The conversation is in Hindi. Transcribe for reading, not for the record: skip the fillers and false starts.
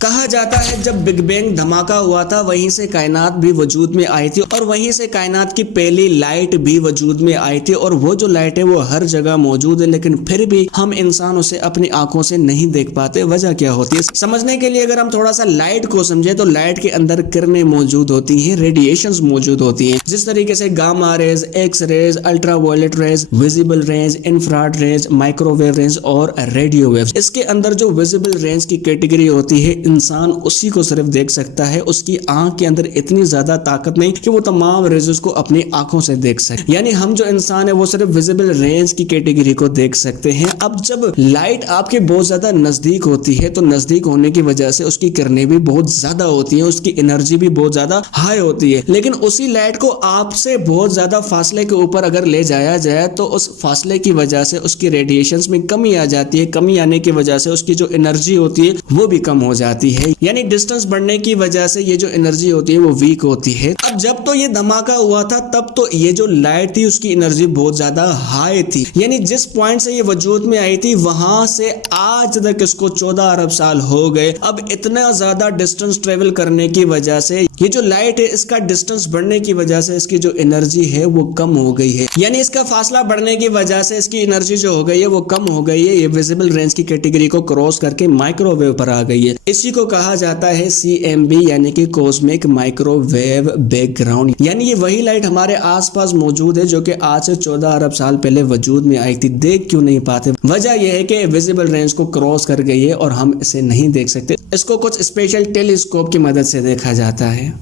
कहा जाता है जब बिग बैंग धमाका हुआ था वहीं से कायनात भी वजूद में आई थी और वहीं से कायनात की पहली लाइट भी वजूद में आई थी और वो जो लाइट है वो हर जगह मौजूद है, लेकिन फिर भी हम इंसान उसे अपनी आंखों से नहीं देख पाते। वजह क्या होती है समझने के लिए अगर हम थोड़ा सा लाइट को समझे तो लाइट के अंदर किरणें मौजूद होती हैं, रेडिएशंस मौजूद होती हैं, जिस तरीके से gamma rays, X rays, ultraviolet rays, visible range, infrared range, microwave range और रेडियो वेव्स। इसके अंदर जो विजिबल रेंज की कैटेगरी होती है इंसान उसी को सिर्फ देख सकता है, उसकी आंख के अंदर इतनी ज्यादा ताकत नहीं कि वो तमाम रेजेस को अपनी आंखों से देख सके। यानी हम जो इंसान है वो सिर्फ विजिबल रेंज की कैटेगरी को देख सकते हैं। अब जब लाइट आपके बहुत ज्यादा नजदीक होती है तो नजदीक होने की वजह से उसकी किरणें भी बहुत ज्यादा होती हैं, उसकी एनर्जी भी बहुत ज्यादा हाई होती है, लेकिन उसी लाइट को आपसे बहुत ज्यादा फासले के ऊपर अगर ले जाया जाए तो उस फासले की वजह से उसकी रेडिएशंस में कमी आ जाती है। कमी आने की वजह से उसकी जो एनर्जी होती है वो भी कम हो जाती है, यानी डिस्टेंस बढ़ने की वजह से ये जो एनर्जी होती है वो वीक होती है। अब जब तो ये धमाका हुआ था तब तो ये जो लाइट थी उसकी एनर्जी बहुत ज्यादा हाई थी, यानी जिस पॉइंट से ये वजूद में आई थी वहां से आज तक इसको 14 अरब साल हो गए। अब इतना ज्यादा डिस्टेंस ट्रेवल करने की वजह से ये जो लाइट है इसका डिस्टेंस बढ़ने की वजह से इसकी जो एनर्जी है वो कम हो गई है, यानी इसका फासला बढ़ने की वजह से इसकी एनर्जी जो हो गई है वो कम हो गई है। ये विजिबल रेंज की कैटेगरी को क्रॉस करके माइक्रोवेव पर आ गई है। इसी को कहा जाता है CMB यानी कि कॉस्मिक माइक्रोवेव बैकग्राउंड। यानी ये वही लाइट हमारे आसपास मौजूद है जो कि आज से 14 अरब साल पहले वजूद में आई थी। देख क्यों नहीं पाते? वजह यह है कि विजिबल रेंज को क्रॉस कर गई है और हम इसे नहीं देख सकते। इसको कुछ स्पेशल टेलीस्कोप की मदद से देखा जाता है।